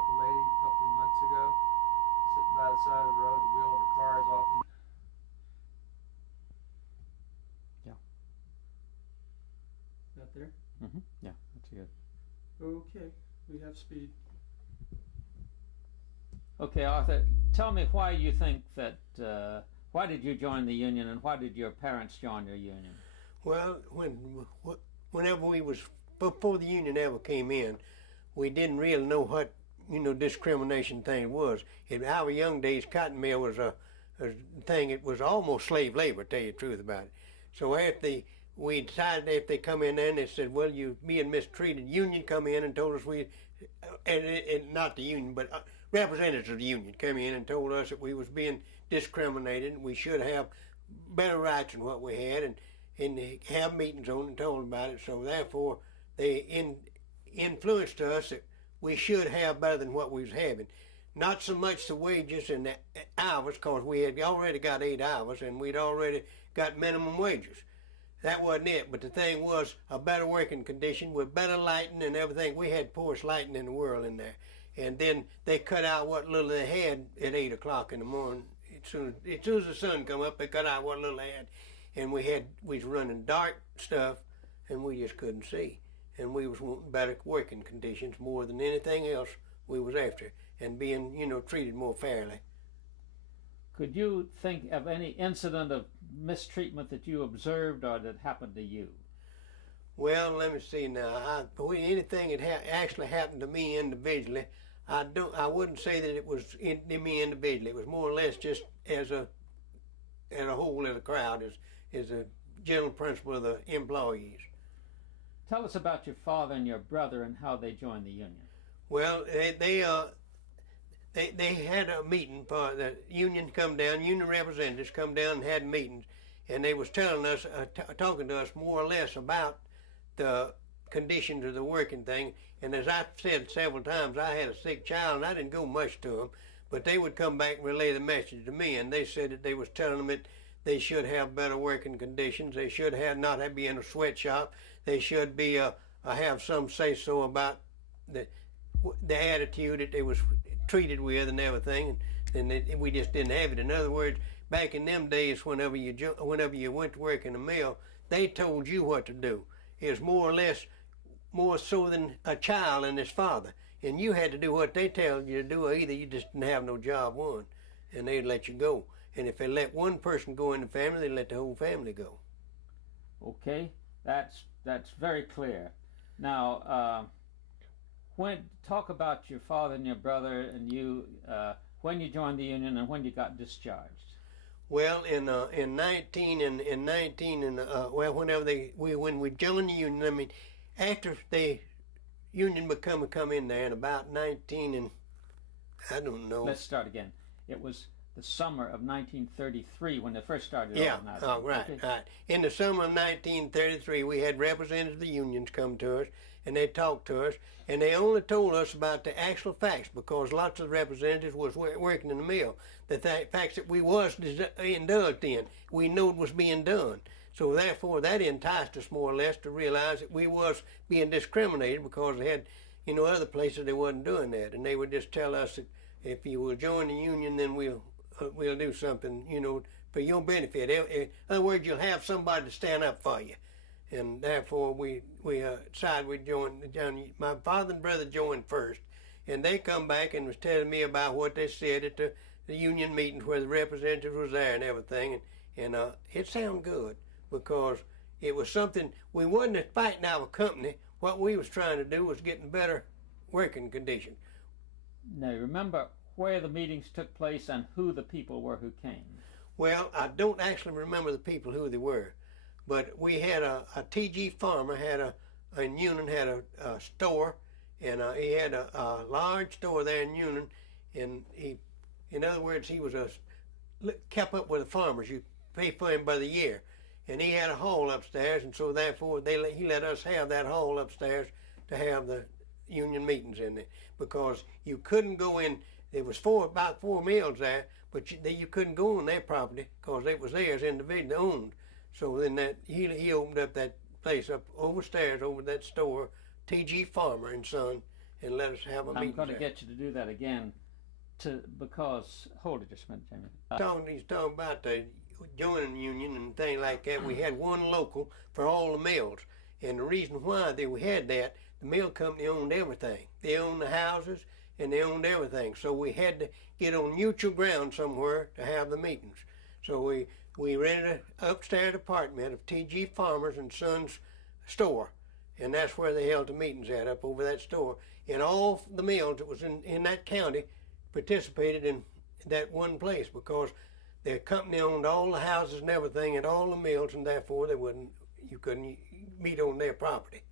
help a lady a couple of months ago, sitting by the side of the road. The wheel of her car is off. Yeah. That there? Yeah, that's good. Okay, we have speed. Okay, Arthur, tell me why you think that, why did you join the Union and why did your parents join your Union? Well, whenever we was, before the Union ever came in, we didn't really know what, discrimination thing was. In our young days, cotton mill was a thing, it was almost slave labor, to tell you the truth about it. So we decided if they come in there and they said, well, you're being mistreated. Union come in and told us and not the Union, but representatives of the Union came in and told us that we was being discriminated and we should have better rights than what we had, and they have meetings on it and told about it. So therefore, they influenced us that we should have better than what we was having. Not so much the wages and the hours, because we had already got 8 hours and we'd already got minimum wages. That wasn't it, but the thing was a better working condition with better lighting and everything. We had poorest lighting in the world in there. And then they cut out what little they had at 8 o'clock in the morning. As soon as the sun come up, they cut out what little they had. And we was running dark stuff and we just couldn't see. And we was wanting better working conditions more than anything else we was after, and being, treated more fairly. Could you think of any incident of mistreatment that you observed or that happened to you? Well, let me see now. Anything that actually happened to me individually, I wouldn't say that it was in me individually. It was more or less just as a whole, as a crowd, as a general principle of the employees. Tell us about your father and your brother and how they joined the Union. Well, they had a meeting. For the union come down, union representatives come down and had meetings, and they was telling us, talking to us more or less about the conditions of the working thing. And as I've said several times, I had a sick child and I didn't go much to them, but they would come back and relay the message to me, and they said that they was telling them that they should have better working conditions. They should not be in a sweatshop. They should be have some say so about the attitude that they was treated with and everything, and we just didn't have it. In other words, back in them days, whenever you went to work in a mill, they told you what to do. It was more or less more so than a child and his father, and you had to do what they tell you to do, or either you just didn't have no job one, and they'd let you go. And if they let one person go in the family, they let the whole family go. Okay, that's very clear. Now, talk about your father and your brother and you when you joined the Union and when you got discharged. Well, when we joined the Union, I mean, after the Union come in there in about 19 and I don't know. Let's start again. It was the summer of 1933 when they first started organizing. Yeah, right, okay. Right. In the summer of 1933, we had representatives of the unions come to us, and they talked to us, and they only told us about the actual facts, because lots of representatives was working in the mill. The facts that we was indulged in, we knew it was being done. So therefore, that enticed us more or less to realize that we was being discriminated, because they had, other places they wasn't doing that, and they would just tell us that if you will join the union, then we'll do something, for your benefit. In other words, you'll have somebody to stand up for you. And therefore, we decided we'd join. My father and brother joined first, and they come back and was telling me about what they said at the union meetings where the representatives was there and everything. And it sounded good, because it was something, we wasn't fighting our company. What we was trying to do was getting better working conditions. Now, remember where the meetings took place and who the people were who came? Well, I don't actually remember the people who they were, but we had a T.G. Farmer in Union had a store, and he had a large store there in Union, and in other words, he was kept up with the farmers. You pay for him by the year, and he had a hall upstairs, and so therefore he let us have that hall upstairs to have the union meetings in it, because you couldn't go in. There was about 4 mills there, but you couldn't go on their property because it was theirs, individually owned. So then he opened up that place up overstairs over that store, T.G. Farmer and Son, and let us have a meeting. I'm going to get you to do that again, because hold it just a minute, Jamie. He's talking about the joining union and things like that. We had one local for all the mills, and the reason why we had that, the mill company owned everything. They owned the houses and they owned everything. So we had to get on neutral ground somewhere to have the meetings. So we rented an upstairs apartment of T.G. Farmers and Sons store, and that's where they held the meetings at, up over that store. And all the mills that was in that county participated in that one place, because the company owned all the houses and everything at all the mills, and therefore you couldn't meet on their property.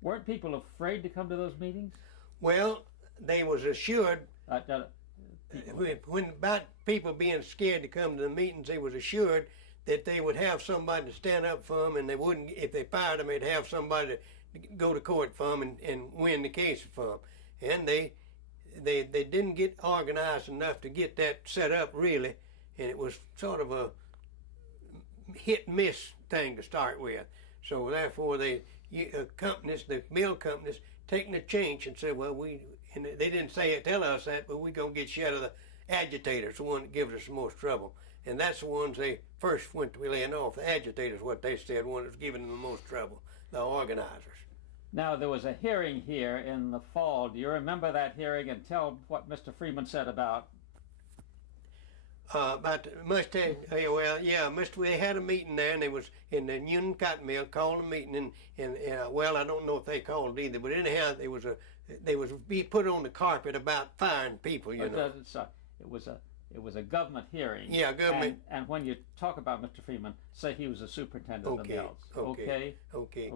Weren't people afraid to come to those meetings? Well, they was assured when about people being scared to come to the meetings, they was assured that they would have somebody to stand up for them, and they wouldn't, if they fired them, they'd have somebody to go to court for them and win the case for them. And they didn't get organized enough to get that set up really, and it was sort of a hit and miss thing to start with. So therefore, the mill companies, taking the chance and said, well, and they didn't tell us that, but we're going to get shut of the agitators, the one that gives us the most trouble. And that's the ones they first went to be laying off. The agitators, what they said, one that was giving them the most trouble, the organizers. Now, there was a hearing here in the fall. Do you remember that hearing, and tell what Mr. Freeman said about about the mustache? Well, yeah, they had a meeting there, and they was in the Union Cotton Mill, called a meeting, and well, I don't know if they called it either, but anyhow, they was be put on the carpet about firing people. You know, it was a government hearing. Yeah, government. And when you talk about Mr. Freeman, say he was a superintendent of the mills. Okay.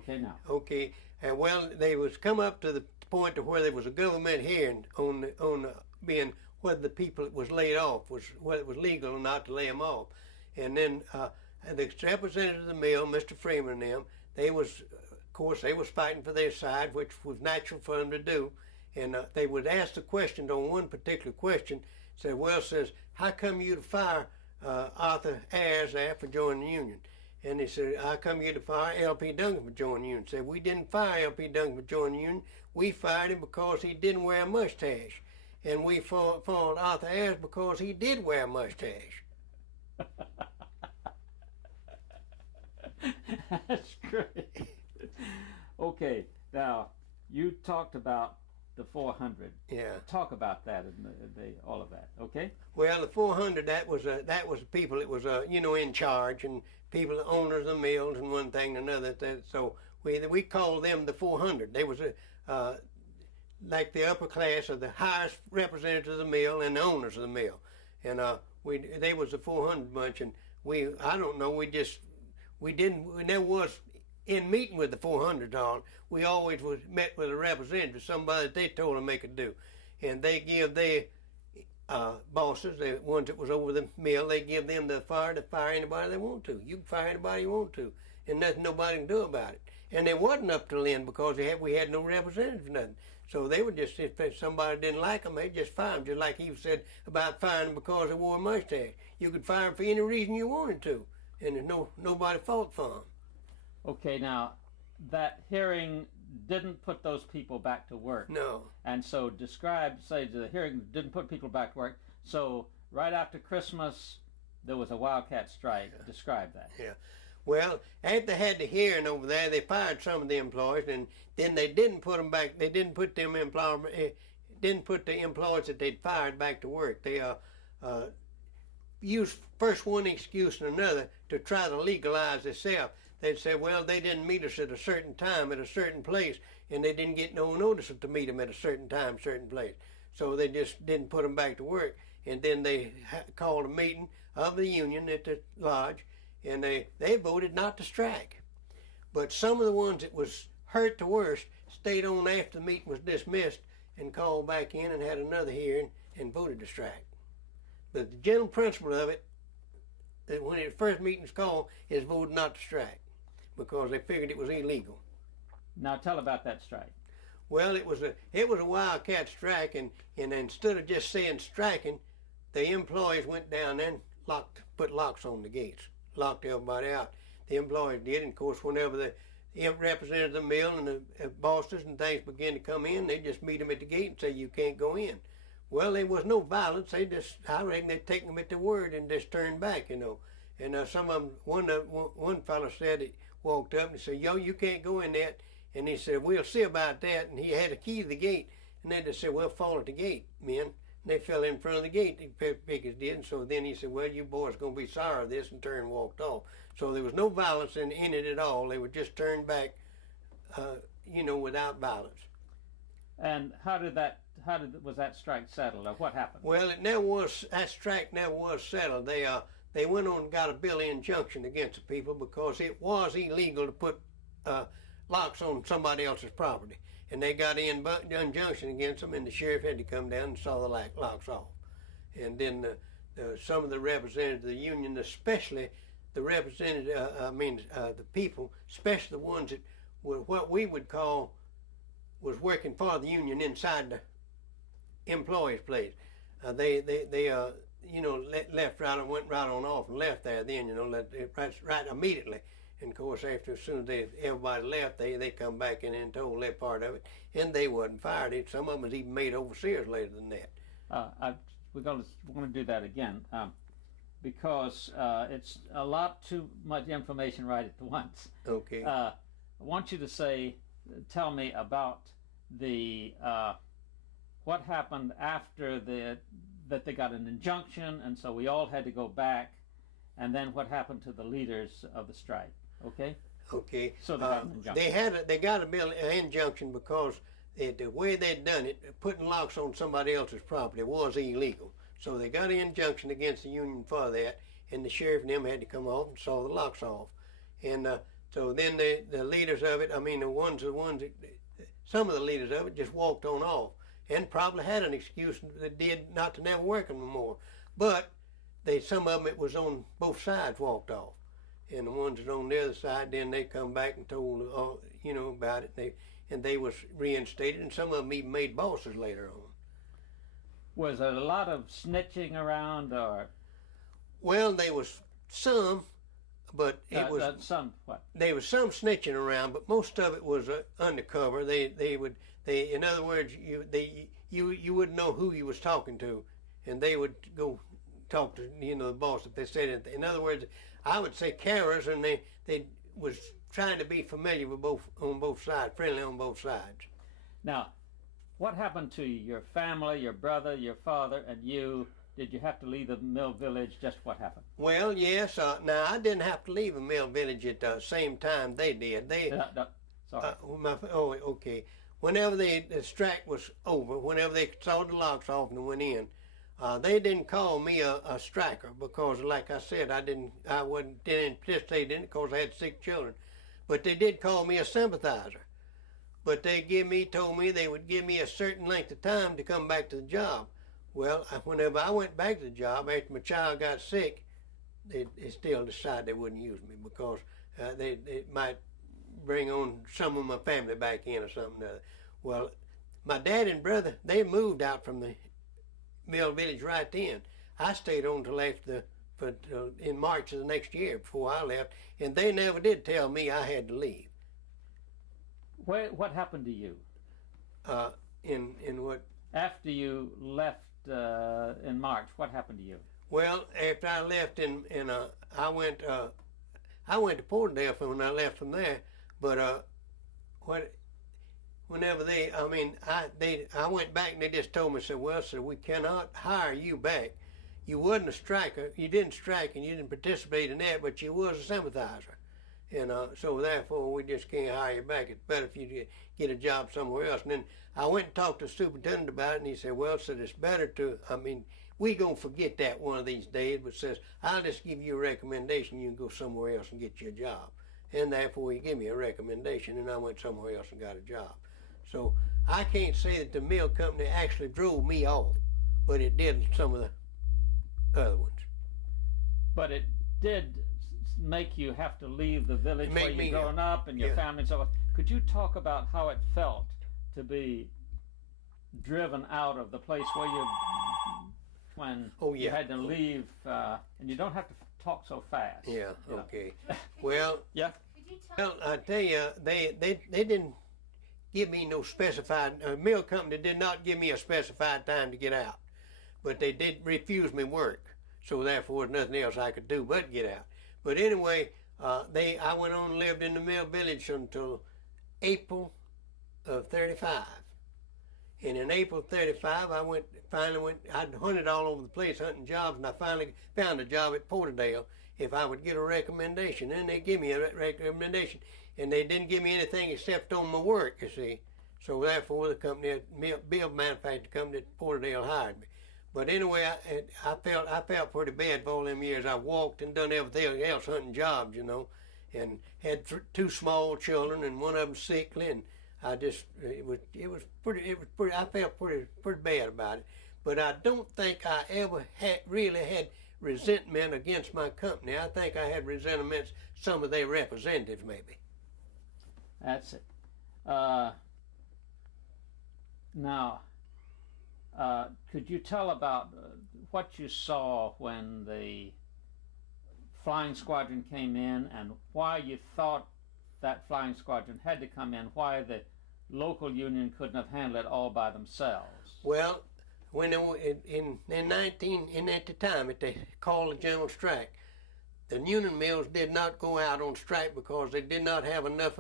Now. Okay. Well, they was come up to the point to where there was a government hearing on being whether the people that was laid off whether it was legal or not to lay them off. And then the representative of the mill, Mr. Freeman and them, they was fighting for their side, which was natural for them to do. And they would ask the question on one particular question, says, how come you to fire Arthur Ayers there for joining the union? And they said, how come you to fire L.P. Duncan for joining the union? Said, we didn't fire L.P. Duncan for joining the union. We fired him because he didn't wear a mustache. And we fired Arthur Ayers because he did wear a mustache. That's great. Okay, now you talked about the 400. Yeah. Talk about that and all of that. Okay. Well, the 400 that was people that was in charge, and people, the owners of the mills and one thing and another. So we called them the 400. They was like the upper class of the highest representatives of the mill and the owners of the mill, and they was the 400 bunch, and we never was in meeting with the 400 on. We always met with a representative, somebody that they told them they could do, and they give their bosses, the ones that was over the mill, they give them the authority to fire anybody they want to. You can fire anybody you want to, and nothing nobody can do about it. And they wasn't up till then because we had no representative or nothing. So they would just, if somebody didn't like them, they'd just fire them, just like he said about firing them because they wore a mustache. You could fire them for any reason you wanted to, and there's nobody fault for them. Okay, now, that hearing didn't put those people back to work. No. And so the hearing didn't put people back to work. So right after Christmas, there was a wildcat strike. Yeah. Describe that. Yeah. Well, after they had the hearing over there, they fired some of the employees, and then they didn't put them back. They didn't put the employees that they'd fired back to work. They used first one excuse and another to try to legalize themselves. They'd say, well, they didn't meet us at a certain time at a certain place, and they didn't get no notice to meet them at a certain time, certain place. So they just didn't put them back to work. And then they called a meeting of the union at the lodge, and they voted not to strike. But some of the ones that was hurt the worst stayed on after the meeting was dismissed and called back in and had another hearing and voted to strike. But the general principle of it, that when the first meeting was called, is voted not to strike because they figured it was illegal. Now tell about that strike. Well, it was a wildcat strike, and instead of just saying striking, the employees went down and put locks on the gates, locked everybody out. The employees did, and of course, whenever representatives of the mill and the bosses and things began to come in. They just meet them at the gate and say, you can't go in. Well, there was no violence. I reckon they take them at their word and just turn back, And some of them, one fellow said, he walked up and said, yo, you can't go in that. And he said, we'll see about that. And he had a key to the gate. And they just said, well, fall at the gate, men. And they fell in front of the gate, the pickets did. And so then he said, well, you boys going to be sorry of this, and turned and walked off. So there was no violence in it at all. They were just turned back, without violence. And was that strike settled, or what happened? Well, that strike never was settled. They went on and got a bill of injunction against the people because it was illegal to put locks on somebody else's property. And they got an injunction against them, and the sheriff had to come down and saw the locks off. And then some of the representatives of the union, especially the the people, especially the ones that were what we would call was working for the union inside the employees' place. They left right and went right on off and left there. Then right immediately. And of course, as soon as everybody left, they come back in and told their part of it, and they wasn't fired. Some of them was even made overseers later than that. We're going to do that again because it's a lot too much information right at once. Okay. I want you to tell me about the what happened after that they got an injunction, and so we all had to go back, and then what happened to the leaders of the strike. Okay. Okay. So they got an injunction. They got an injunction because the way they'd done it, putting locks on somebody else's property was illegal. So they got an injunction against the union for that, and the sheriff and them had to come off and saw the locks off. And so then the leaders of it, some of the leaders of it just walked on off and probably had an excuse that did not to never work them no more. But some of them, it was on both sides walked off. And the ones that on the other side, then they come back and told, about it. They was reinstated, and some of them even made bosses later on. Was there a lot of snitching around, or? Well, there was some, but it was some what? There was some snitching around, but most of it was undercover. In other words, you wouldn't know who you was talking to, and they would go talk to the boss if they said it. In other words, I would say carers, and they was trying to be familiar with on both sides, friendly on both sides. Now, what happened to you? Your family, your brother, your father, and you? Did you have to leave the mill village? Just what happened? Well, yes. Now I didn't have to leave the mill village at the same time they did. Sorry. Okay. Whenever the strike was over, whenever they saw the locks off and went in, they didn't call me a striker because, like I said, didn't participate in it because I had 6 children. But they did call me a sympathizer. But they told me they would give me a certain length of time to come back to the job. Well, whenever I went back to the job after my child got sick, they still decided they wouldn't use me because they might bring on some of my family back in or something. Well, my dad and brother, they moved out from the mill village right then. I stayed on till in March of the next year before I left, and they never did tell me I had to leave. What happened to you? In what? After you left in March, what happened to you? Well, after I left I went to Porterdale when I left from there, but whenever I went back and they just told me, said, well, sir, we cannot hire you back. You wasn't a striker, you didn't strike and you didn't participate in that, but you was a sympathizer. And so therefore we just can't hire you back. It's better if you get a job somewhere else. And then I went and talked to the superintendent about it, and he said, well, said it's better we gonna forget that one of these days, but says, I'll just give you a recommendation, you can go somewhere else and get you a job. And therefore he gave me a recommendation, and I went somewhere else and got a job. So I can't say that the mill company actually drove me off, but it did some of the other ones. But it did make you have to leave the village where you're growing up and your family and so on. Could you talk about how it felt to be driven out of the place where you had to leave, and you don't have to talk so fast. Yeah, okay. Well, yeah. Could Well, I tell you, they didn't give me no specified. Mill company did not give me a specified time to get out, but they did refuse me work. So therefore, there's nothing else I could do but get out. But anyway, I went on and lived in the mill village until April of '35. And in April '35, I I'd hunted all over the place hunting jobs, and I finally found a job at Porterdale if I would get a recommendation. And they gave me a recommendation, and they didn't give me anything except on my work, you see. So therefore, the company, Bill Manufacturing Company at Porterdale hired me. But anyway, I felt pretty bad for all them years. I walked and done everything else hunting jobs, you know, and had two small children, and one of them sickly, and I just it was pretty I felt pretty bad about it. But I don't think I ever really had resentment against my company. I think I had resentments some of their representatives maybe. That's it. Now, could you tell about what you saw when the flying squadron came in, and why you thought that flying squadron had to come in, why the local union couldn't have handled it all by themselves? Well, when at the time that they called a general strike, the union mills did not go out on strike because they did not have enough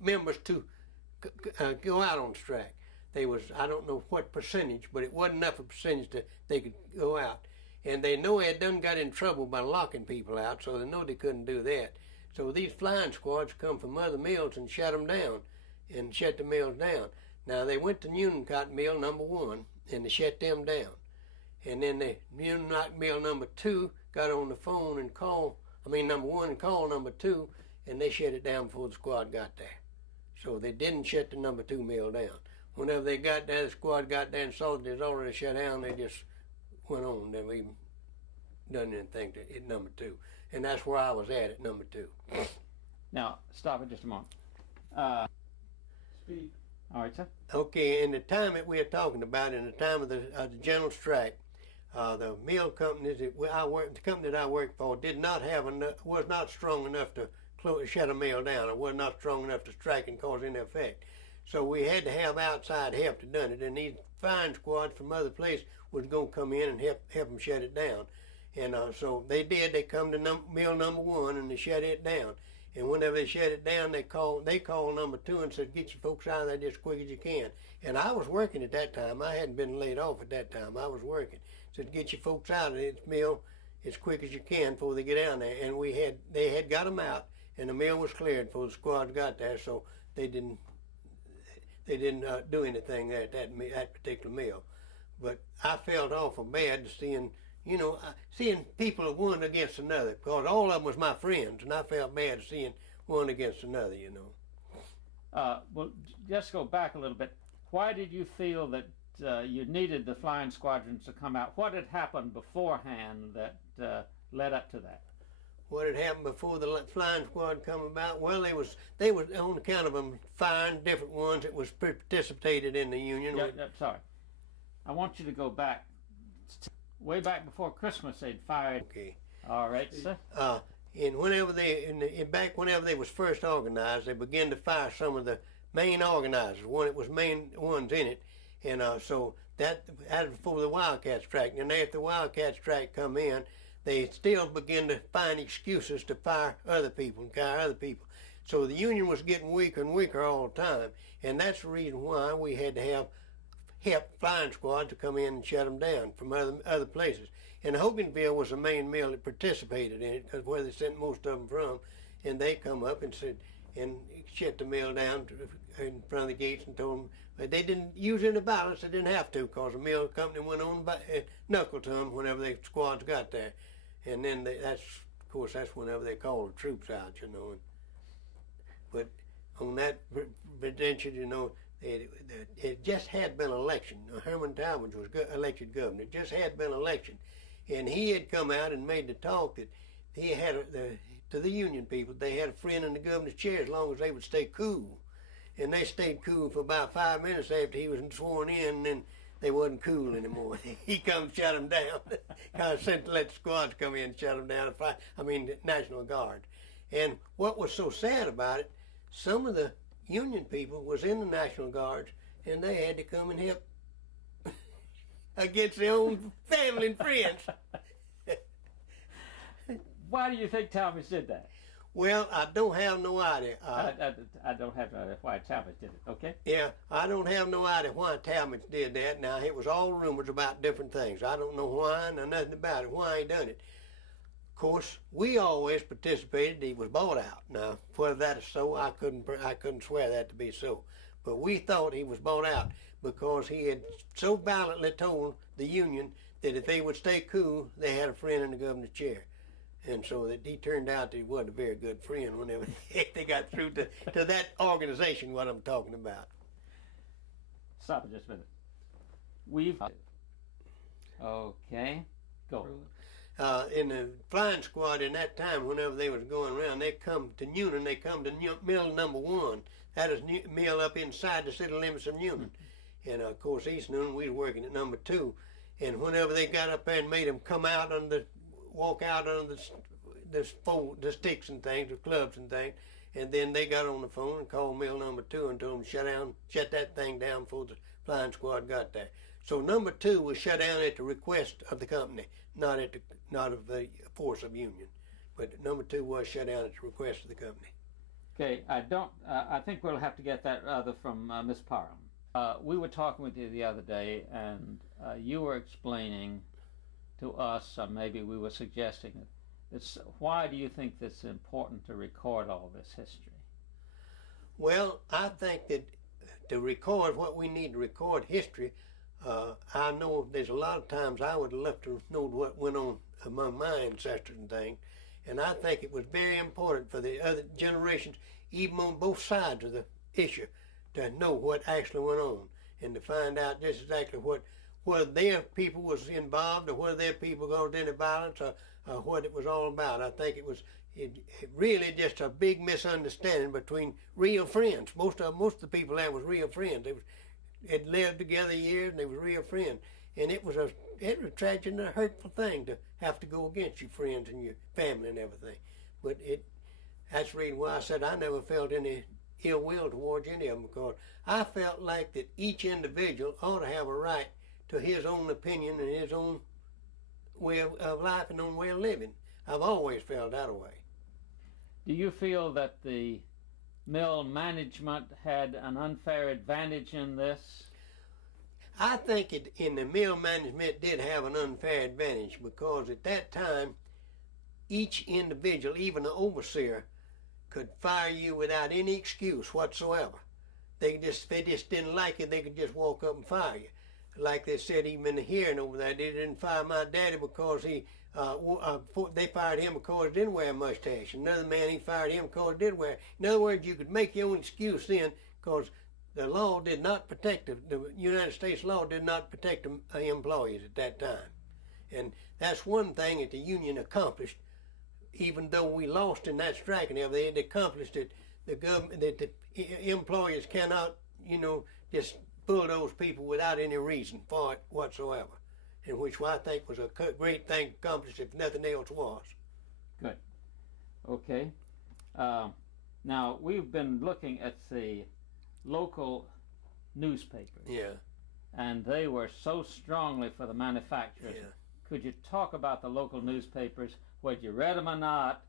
members to go out on strike. They was, I don't know what percentage, but it wasn't enough of a percentage that they could go out. And they know they had done got in trouble by locking people out, so they know they couldn't do that. So these flying squads come from other mills and shut them down, and shut the mills down. Now they went to Union Cotton Mill number 1, and they shut them down. And then the Union Cotton Mill number 2 got on the phone and called, number 1 and called number 2, and they shut it down before the squad got there. So they didn't shut the number 2 mill down. Whenever they got there, the squad got there and saw that it was already shut down, they just went on, never even done anything at number 2. And that's where I was at number 2. Now, stop it just a moment. Speak. All right, sir. Okay, in the time that we are talking about, in the time of the general strike, the mill companies that the company that I worked for did not have enough, was not strong enough to shut a mill down, or was not strong enough to strike and cause any effect. So we had to have outside help to done it, and these flying squads from other places was going to come in and help them shut it down. And so they did. They come to mill number 1 and they shut it down. And whenever they shut it down, they called number 2 and said, "Get your folks out of there just as quick as you can." And I was working at that time. I hadn't been laid off at that time. I was working. Said, "Get your folks out of this mill as quick as you can before they get down there." And they had got them out, and the mill was cleared before the squad got there. So they didn't do anything there at that particular mill. But I felt awful bad seeing people one against another, because all of them was my friends, and I felt bad seeing one against another, Well, just go back a little bit. Why did you feel that you needed the flying squadrons to come out? What had happened beforehand that led up to that? What had happened before the flying squad come about? Well, they was on account of them firing different ones that was participated in the union. Sorry, I want you to go back. Way back before Christmas, they'd fired. Okay. All right, sir. And whenever they was first organized, they began to fire some of the main organizers. One that was main ones in it, and so that was before the Wildcat strike. And after the Wildcat strike come in, they still began to find excuses to fire other people and fire other people. So the union was getting weaker and weaker all the time, and that's the reason why we had to have help flying squad to come in and shut them down from other places. And Hogansville was the main mill that participated in it, because where they sent most of them from, and they come up and said and shut the mill down in front of the gates and told them they didn't use any violence. They didn't have to, because the mill company went on knuckle to them whenever the squads got there. And then that's whenever they called the troops out, But on that prevention, it just had been an election. Herman Talmadge was elected governor. It just had been an election. And he had come out and made the talk that he had, to the union people, they had a friend in the governor's chair as long as they would stay cool. And they stayed cool for about 5 minutes after he was sworn in, and then they wasn't cool anymore. He come shut them down. Kind of sent to let the squads come in and shut them down. The National Guard. And what was so sad about it, some of the Union people was in the National Guards, and they had to come and help against their own family and friends. Why do you think Talmadge did that? Well, I don't have no idea. I don't have no idea why Talmadge did it, okay? Yeah, I don't have no idea why Talmadge did that. Now, it was all rumors about different things. I don't know why, nor nothing about it, why he done it. Of course, we always participated. He was bought out. Now, whether that is so, I couldn't swear that to be so. But we thought he was bought out because he had so violently told the Union that if they would stay cool, they had a friend in the governor's chair. And so that he turned out that he wasn't a very good friend whenever they got through to that organization, what I'm talking about. Stop it just a minute. Okay, go. In the flying squad in that time, whenever they was going around, they come to Newnan, they come to mill number 1. That is mill up inside the city limits of Newnan. And of course, East Newnan, we was working at number 2. And whenever they got up there and made them come out on walk out on the sticks and things, the clubs and things, and then they got on the phone and called mill number 2 and told them shut that thing down before the flying squad got there. So number 2 was shut down at the request of the company, not of the force of Union, but number 2 was shut down at the request of the company. Okay, I think we'll have to get that rather from Miss Parham. We were talking with you the other day, and you were explaining to us, or maybe we were suggesting it. Why do you think it's important to record all this history? Well, I think that to record what we need to record history, I know there's a lot of times I would love to know what went on among my ancestors and things, and I think it was very important for the other generations, even on both sides of the issue, to know what actually went on and to find out just exactly whether their people was involved or whether their people caused any violence or what it was all about. I think it was really just a big misunderstanding between real friends. Most of the people there was real friends. They had lived together years and they was real friends. And it was a tragic and a hurtful thing to have to go against your friends and your family and everything. But that's the reason why I said I never felt any ill will towards any of them, because I felt like that each individual ought to have a right to his own opinion and his own way of life and own way of living. I've always felt that way. Do you feel that the mill management had an unfair advantage in this? I think in the mill management did have an unfair advantage, because at that time, each individual, even the overseer, could fire you without any excuse whatsoever. They just didn't like it. They could just walk up and fire you. Like they said, even in the hearing over there, they didn't fire my daddy because they fired him because he didn't wear a mustache. Another man, he fired him because he did wear. In other words, you could make your own excuse then, because the law did not protect the United States law did not protect the employees at that time. And that's one thing that the Union accomplished. Even though we lost in that strike and everything, they accomplished it. The government, that the employers cannot, just bulldoze people without any reason for it whatsoever, and which I think was a great thing accomplished, if nothing else was. Good. Okay. Now, we've been looking at the local newspapers. Yeah. And they were so strongly for the manufacturers. Yeah. Could you talk about the local newspapers, whether you read them or not,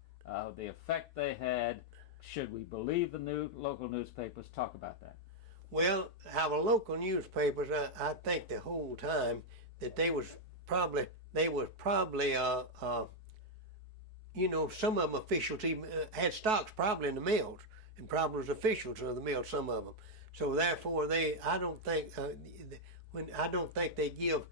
the effect they had? Should we believe the local newspapers? Talk about that. Well, our local newspapers, I think the whole time that they was probably some of them officials even had stocks probably in the mills, and probably was officials of the mill, some of them. So therefore, I don't think they give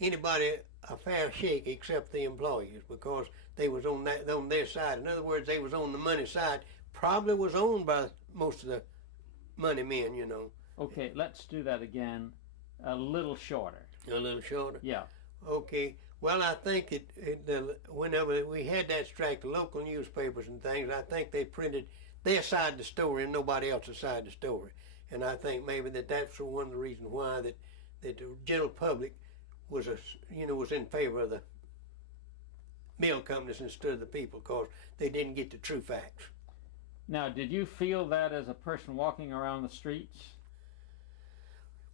anybody a fair shake except the employees, because they was on their side. In other words, they was on the money side. Probably was owned by most of the money men, Okay, let's do that again, a little shorter. A little shorter? Yeah. Okay. Well, I think whenever we had that strike, the local newspapers and things, I think they printed their side of the story and nobody else's side of the story. And I think maybe that's one of the reasons why that the general public was was in favor of the mill companies instead of the people, because they didn't get the true facts. Now, did you feel that as a person walking around the streets?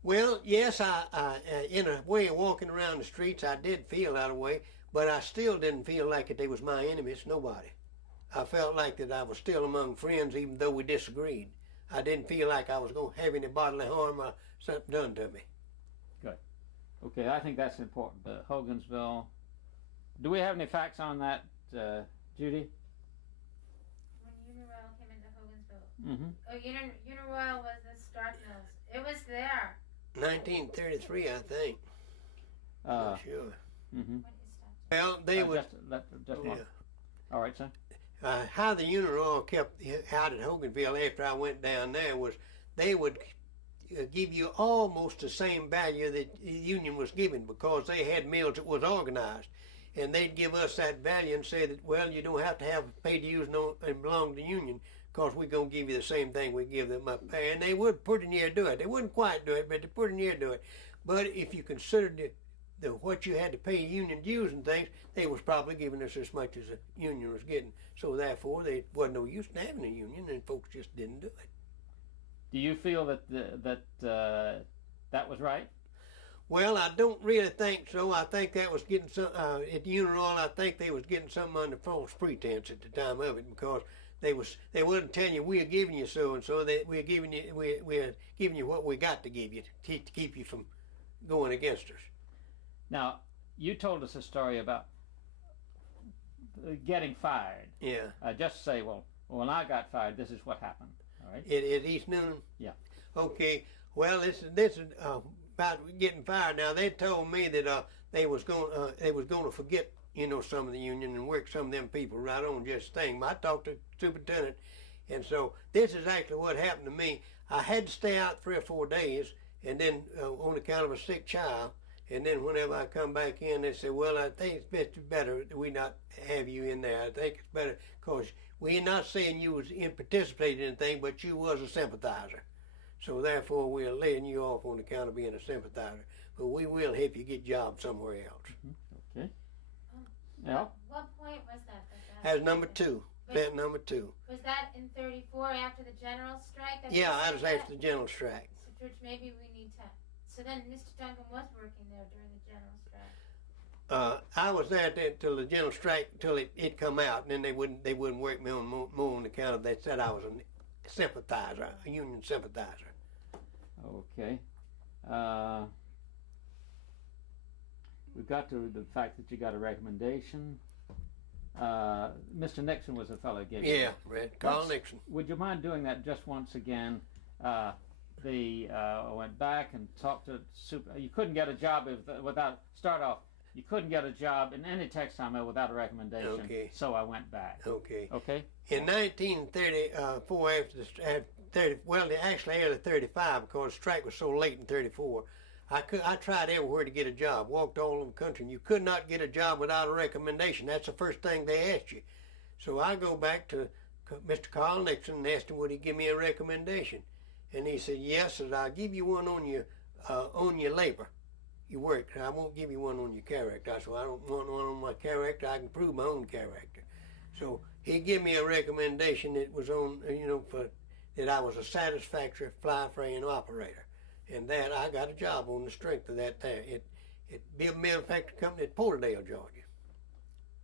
Well, yes, I in a way of walking around the streets, I did feel that way, but I still didn't feel like that they was my enemies, nobody. I felt like that I was still among friends, even though we disagreed. I didn't feel like I was going to have any bodily harm or something done to me. Good. Okay, I think that's important. Hogansville. Do we have any facts on that, Judy? When Uniroyal came into Hogansville. Mm-hmm. Oh, Uniroyal was the Stark Mills. It was there. 1933, I think. Not sure. Mm-hmm. What is Stark? Well, they would. Just one. All right, son. How the Uniroyal kept out at Hogansville after I went down there was they would give you almost the same value that the union was giving, because they had mills that was organized, and they'd give us that value and say that, well, you don't have to have pay dues and belong to the union, because we're going to give you the same thing we give them up there. And they would pretty near do it. They wouldn't quite do it, but they pretty near do it. But if you considered what you had to pay union dues and things, they was probably giving us as much as the union was getting. So therefore, there wasn't no use in having a union, and folks just didn't do it. Do you feel that that was right? Well, I don't really think so. I think that was getting some at Uniroyal. I think they was getting something under false pretense at the time of it, because they wouldn't tell you we're giving you so and so. We're giving you what we got to give you to keep you from going against us. Now, you told us a story about getting fired. Yeah. Just say, well, when I got fired, this is what happened. All right. At East Newnan? Yeah. Okay. Well, this is about getting fired. Now, they told me that they was going to forget, some of the union and work some of them people right on just thing. I talked to the superintendent, and so this is actually what happened to me. I had to stay out 3 or 4 days, and then on account of a sick child. And then whenever I come back in, they say, well, I think it's better that we not have you in there. I think it's better because we're not saying you was participating in anything, but you was a sympathizer. So therefore, we're laying you off on account of being a sympathizer. But we will help you get jobs somewhere else. Mm-hmm. Okay. Yeah. What point was that? As number 2. Plant number 2. Was that in 34 after the general strike? Yeah, that was after the general strike. So, George, maybe we need to... So then Mr. Duncan was working there during the general strike? I was there till the general strike, till it come out, and then they wouldn't work me on more on account of they said I was a sympathizer, a union sympathizer. Okay. We got to the fact that you got a recommendation. Mr. Nixon was the fellow who gave you. Yeah, Carl Nixon. Would you mind doing that just once again? I went back and talked to you couldn't get a job without you couldn't get a job in any textile mill without a recommendation. Okay. So I went back. Okay. Okay. In 1934, actually early 35, because the strike was so late in 34, I tried everywhere to get a job. Walked all over the country, and you could not get a job without a recommendation. That's the first thing they asked you. So I go back to Mr. Carl Nixon and asked him would he give me a recommendation. And he said, yes, I'll give you one on your labor, your work. I won't give you one on your character. I said, I don't want one on my character. I can prove my own character. So he gave me a recommendation that was on, that I was a satisfactory fly frame operator. And that I got a job on the strength of that there. It Bill Manufacturing Company at Porterdale, Georgia.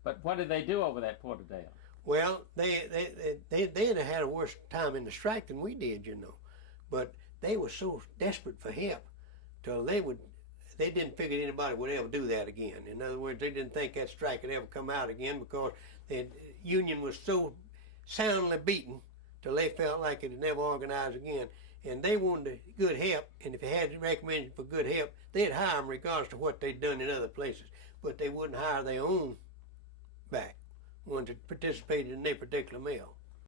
But what did they do over that Porterdale? Well, they'd had a worse time in the strike than we did, But they were so desperate for help till they didn't figure anybody would ever do that again. In other words, they didn't think that strike could ever come out again because the union was so soundly beaten till they felt like it would never organize again. And they wanted good help, and if they had recommended for good help, they'd hire them regardless to what they'd done in other places. But they wouldn't hire their own back, ones that participated in their particular mill.